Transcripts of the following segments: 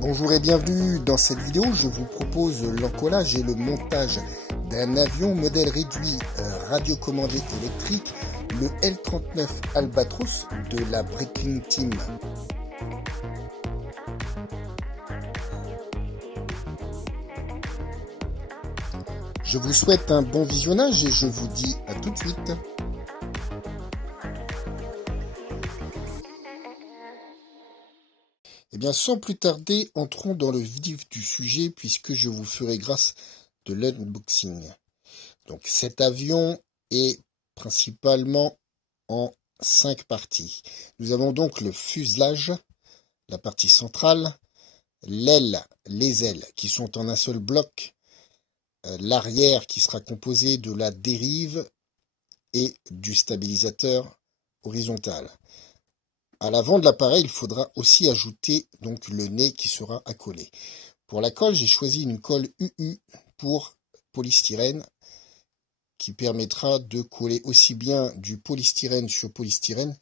Bonjour et bienvenue. Dans cette vidéo, je vous propose l'encollage et le montage d'un avion modèle réduit radiocommandé électrique, le L-39 Albatros de la Breaking Team. Je vous souhaite un bon visionnage et je vous dis à tout de suite. Eh bien, sans plus tarder, entrons dans le vif du sujet puisque je vous ferai grâce de l'unboxing. Donc, cet avion est principalement en 5 parties. Nous avons donc le fuselage, la partie centrale, l'aile, les ailes qui sont en un seul bloc, l'arrière qui sera composé de la dérive et du stabilisateur horizontal. À l'avant de l'appareil, il faudra aussi ajouter donc le nez qui sera accolé. Pour la colle, j'ai choisi une colle UU pour polystyrène qui permettra de coller aussi bien du polystyrène sur polystyrène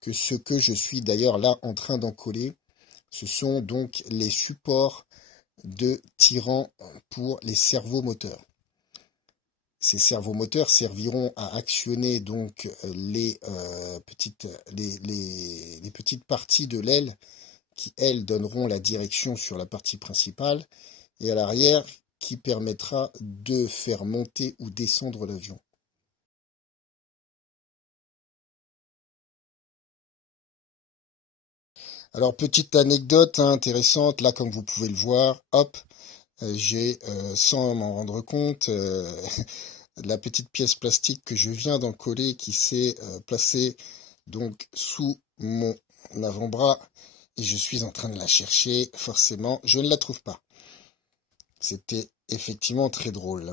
que ce que je suis d'ailleurs là en train d'en coller. Ce sont donc les supports de tirant pour les servomoteurs. Ces servomoteurs serviront à actionner donc les petites parties de l'aile qui, elles, donneront la direction sur la partie principale et à l'arrière qui permettra de faire monter ou descendre l'avion. Alors, petite anecdote intéressante, là comme vous pouvez le voir, hop, j'ai, sans m'en rendre compte, la petite pièce plastique que je viens d'en coller qui s'est placée donc sous mon avant-bras et je suis en train de la chercher. Forcément, je ne la trouve pas. C'était effectivement très drôle.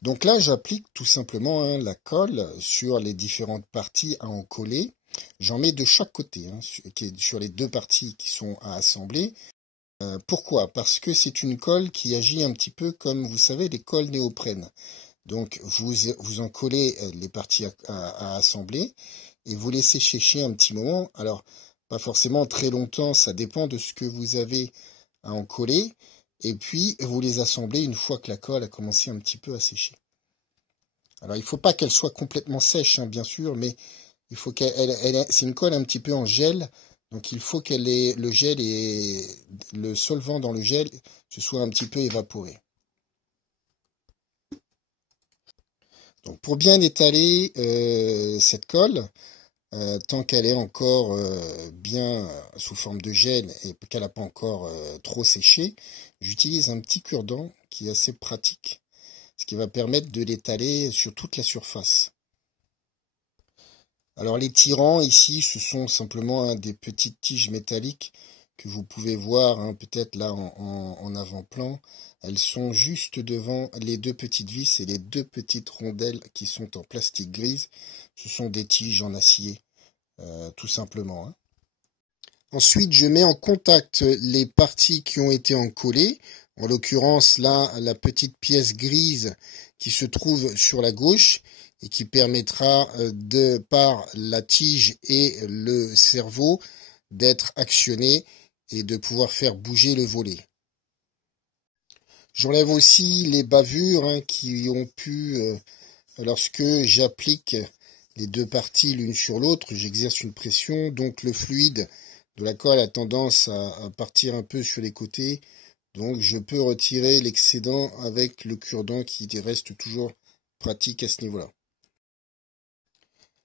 Donc là, j'applique tout simplement la colle sur les différentes parties à en coller. J'en mets de chaque côté, sur les deux parties qui sont à assembler. Pourquoi? Parce que c'est une colle qui agit un petit peu comme, vous savez, les colles néoprène. Donc, vous en collez les parties à assembler et vous laissez sécher un petit moment. Alors, pas forcément très longtemps, ça dépend de ce que vous avez à en coller. Et puis, vous les assemblez une fois que la colle a commencé un petit peu à sécher. Alors, il ne faut pas qu'elle soit complètement sèche, bien sûr, mais il faut c'est une colle un petit peu en gel. Donc, il faut qu'elle ait le gel et le solvant dans le gel se soit un petit peu évaporé. Donc, pour bien étaler cette colle, tant qu'elle est encore bien sous forme de gel et qu'elle n'a pas encore trop séché, j'utilise un petit cure-dent qui est assez pratique, ce qui va permettre de l'étaler sur toute la surface. Alors les tirants ici, ce sont simplement des petites tiges métalliques que vous pouvez voir peut-être là en avant-plan. Elles sont juste devant les deux petites vis et les deux petites rondelles qui sont en plastique grise. Ce sont des tiges en acier, tout simplement. Ensuite, je mets en contact les parties qui ont été encollées. En l'occurrence, là, la petite pièce grise qui se trouve sur la gauche et qui permettra, par la tige et le cerveau, d'être actionné et de pouvoir faire bouger le volet. J'enlève aussi les bavures qui ont pu, lorsque j'applique les deux parties l'une sur l'autre, j'exerce une pression, donc le fluide de la colle a tendance à partir un peu sur les côtés. Donc je peux retirer l'excédent avec le cure-dent qui reste toujours pratique à ce niveau-là.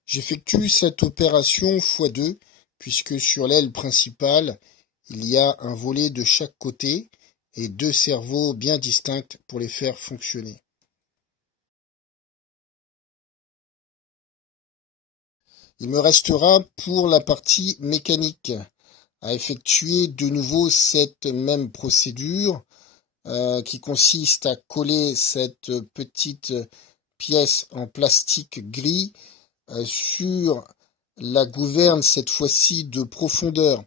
J'effectue cette opération x2 puisque sur l'aile principale, il y a un volet de chaque côté et deux cerveaux bien distincts pour les faire fonctionner. Il me restera pour la partie mécanique à effectuer de nouveau cette même procédure qui consiste à coller cette petite pièce en plastique gris sur la gouverne cette fois-ci de profondeur.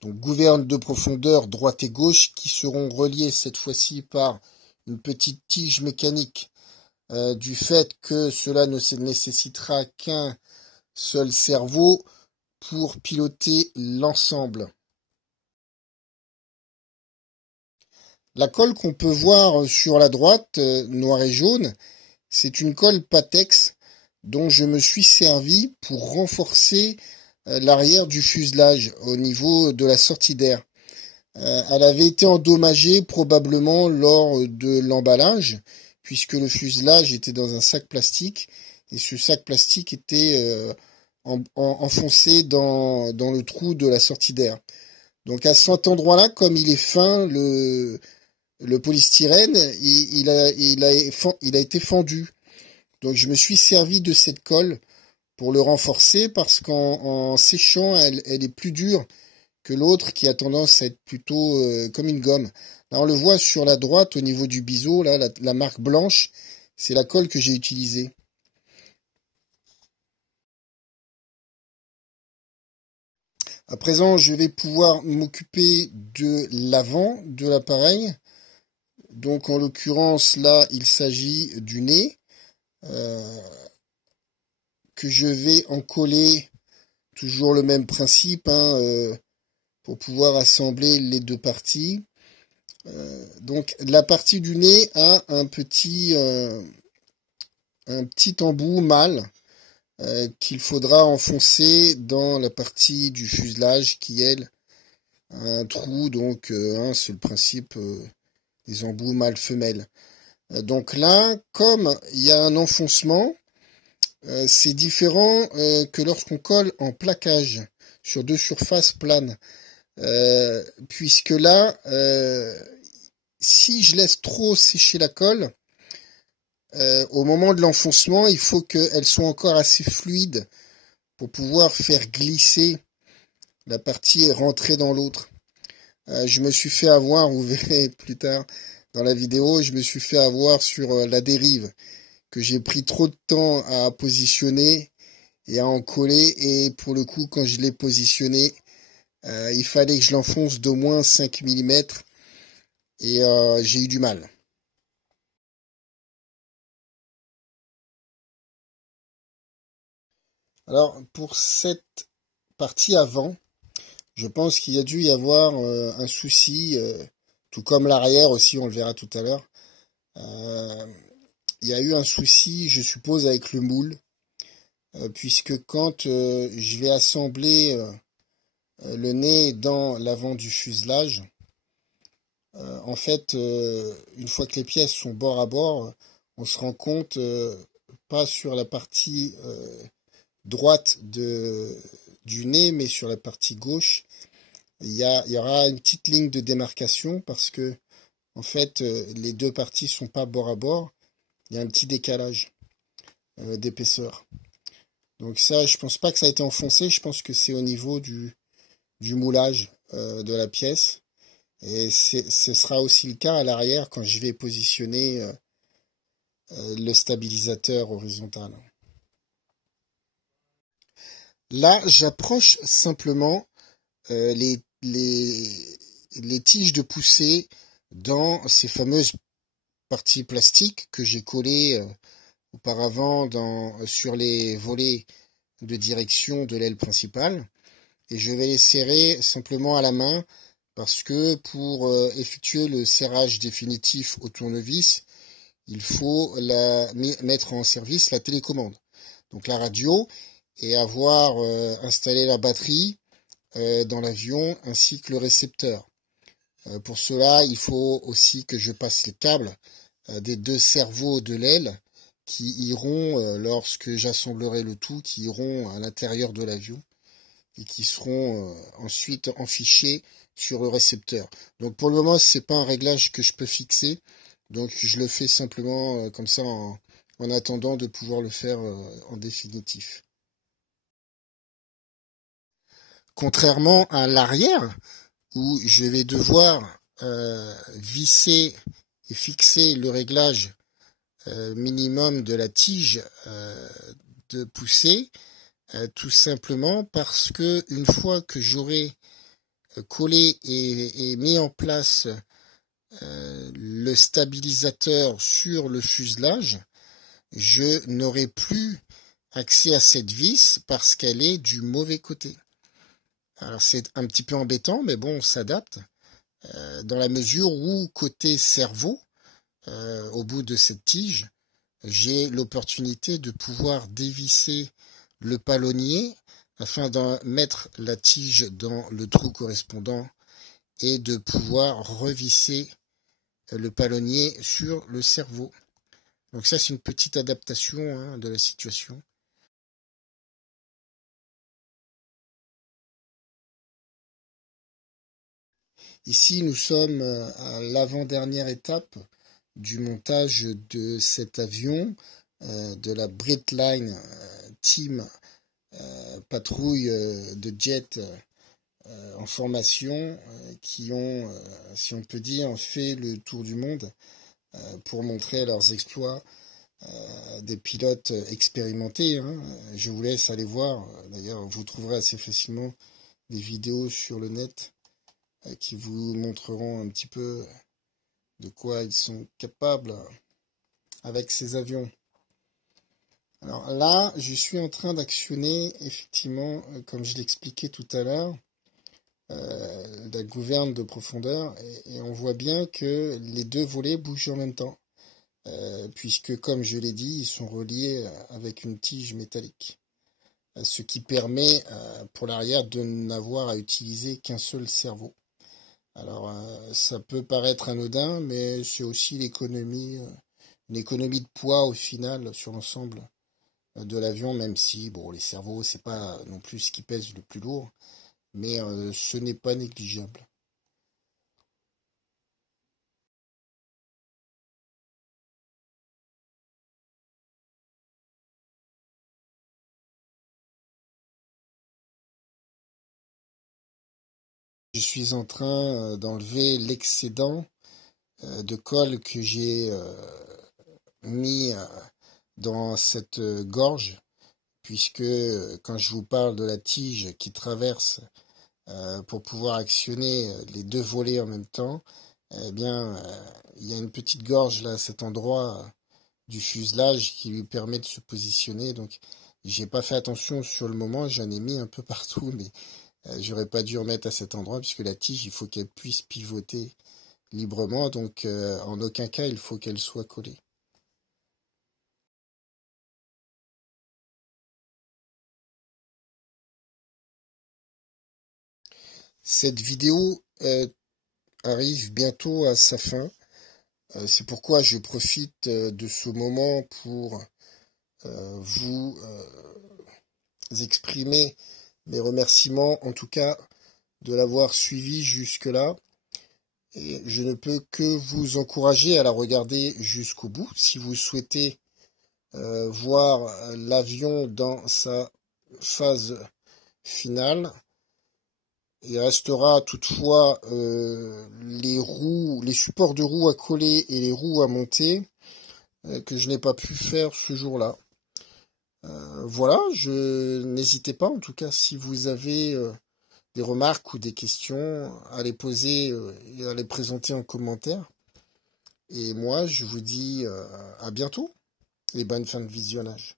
Donc gouverne de profondeur droite et gauche qui seront reliées cette fois-ci par une petite tige mécanique du fait que cela ne nécessitera qu'un seul cerveau pour piloter l'ensemble. La colle qu'on peut voir sur la droite, noire et jaune, c'est une colle Patex dont je me suis servi pour renforcer l'arrière du fuselage au niveau de la sortie d'air. Elle avait été endommagée probablement lors de l'emballage, puisque le fuselage était dans un sac plastique, et ce sac plastique était enfoncé dans le trou de la sortie d'air. Donc à cet endroit-là, comme il est fin, le polystyrène, il a été fendu. Donc je me suis servi de cette colle pour le renforcer parce qu'en séchant, elle est plus dure que l'autre qui a tendance à être plutôt comme une gomme. Là, on le voit sur la droite au niveau du biseau, là, la marque blanche, c'est la colle que j'ai utilisée. À présent, je vais pouvoir m'occuper de l'avant de l'appareil. Donc, en l'occurrence, là, il s'agit du nez que je vais en coller. Toujours le même principe, hein, pour pouvoir assembler les deux parties. Donc la partie du nez a un petit embout mâle qu'il faudra enfoncer dans la partie du fuselage qui, elle, a un trou. Donc c'est le principe des embouts mâle-femelle. Donc là, comme il y a un enfoncement, c'est différent que lorsqu'on colle en plaquage sur deux surfaces planes. Puisque là, si je laisse trop sécher la colle, au moment de l'enfoncement, il faut qu'elle soit encore assez fluide pour pouvoir faire glisser la partie et rentrer dans l'autre. Je me suis fait avoir, vous verrez plus tard dans la vidéo, je me suis fait avoir sur la dérive, que j'ai pris trop de temps à positionner et à en coller, et pour le coup, quand je l'ai positionné, il fallait que je l'enfonce d'au moins 5 mm, et j'ai eu du mal. Alors, pour cette partie avant, je pense qu'il y a dû y avoir un souci, tout comme l'arrière aussi, on le verra tout à l'heure. Il y a eu un souci, je suppose, avec le moule, puisque quand je vais assembler le nez dans l'avant du fuselage, en fait, une fois que les pièces sont bord à bord, on se rend compte, pas sur la partie droite du nez, mais sur la partie gauche, il y aura une petite ligne de démarcation parce que, en fait, les deux parties sont pas bord à bord. Il y a un petit décalage d'épaisseur. Donc ça, je pense pas que ça a été enfoncé. Je pense que c'est au niveau du moulage de la pièce. Et ce sera aussi le cas à l'arrière quand je vais positionner le stabilisateur horizontal. Là, j'approche simplement les tiges de poussée dans ces fameuses parties plastiques que j'ai collées auparavant sur les volets de direction de l'aile principale. Et je vais les serrer simplement à la main parce que pour effectuer le serrage définitif au tournevis, il faut mettre en service la télécommande, donc la radio, et avoir installé la batterie dans l'avion ainsi que le récepteur. Pour cela, il faut aussi que je passe les câbles des deux cerveaux de l'aile qui iront, lorsque j'assemblerai le tout, qui iront à l'intérieur de l'avion et qui seront ensuite enfichés sur le récepteur. Donc pour le moment, c'est pas un réglage que je peux fixer, donc je le fais simplement comme ça en attendant de pouvoir le faire en définitif. Contrairement à l'arrière, où je vais devoir visser et fixer le réglage minimum de la tige de poussée, tout simplement parce que une fois que j'aurai collé et mis en place le stabilisateur sur le fuselage, je n'aurai plus accès à cette vis parce qu'elle est du mauvais côté. Alors c'est un petit peu embêtant, mais bon, on s'adapte. Dans la mesure où, côté cerveau, au bout de cette tige, j'ai l'opportunité de pouvoir dévisser le palonnier afin de mettre la tige dans le trou correspondant et de pouvoir revisser le palonnier sur le cerveau. Donc ça, c'est une petite adaptation de la situation. Ici, nous sommes à l'avant-dernière étape du montage de cet avion, de la Brightline Team patrouille de jets en formation qui ont, si on peut dire, fait le tour du monde pour montrer leurs exploits des pilotes expérimentés. Je vous laisse aller voir. D'ailleurs, vous trouverez assez facilement des vidéos sur le net qui vous montreront un petit peu de quoi ils sont capables avec ces avions. Alors là, je suis en train d'actionner, effectivement, comme je l'expliquais tout à l'heure, la gouverne de profondeur, et on voit bien que les deux volets bougent en même temps, puisque, comme je l'ai dit, ils sont reliés avec une tige métallique, ce qui permet pour l'arrière de n'avoir à utiliser qu'un seul cerveau. Alors, ça peut paraître anodin, mais c'est aussi une économie de poids au final sur l'ensemble de l'avion, même si, bon, les cerveaux, c'est pas non plus ce qui pèse le plus lourd, mais ce n'est pas négligeable. Je suis en train d'enlever l'excédent de colle que j'ai mis dans cette gorge, puisque quand je vous parle de la tige qui traverse pour pouvoir actionner les deux volets en même temps, eh bien, il y a une petite gorge là, à cet endroit du fuselage qui lui permet de se positionner. Donc, j'ai pas fait attention sur le moment, j'en ai mis un peu partout, mais j'aurais pas dû en mettre à cet endroit puisque la tige, il faut qu'elle puisse pivoter librement. Donc, en aucun cas, il faut qu'elle soit collée. Cette vidéo arrive bientôt à sa fin. C'est pourquoi je profite de ce moment pour vous exprimer mes remerciements, en tout cas de l'avoir suivi jusque-là. Et je ne peux que vous encourager à la regarder jusqu'au bout. Si vous souhaitez voir l'avion dans sa phase finale, il restera toutefois les supports de roues à coller et les roues à monter que je n'ai pas pu faire ce jour-là. Voilà, n'hésitez pas, en tout cas, si vous avez des remarques ou des questions, à les poser et à les présenter en commentaire. Et moi, je vous dis à bientôt et bonne fin de visionnage.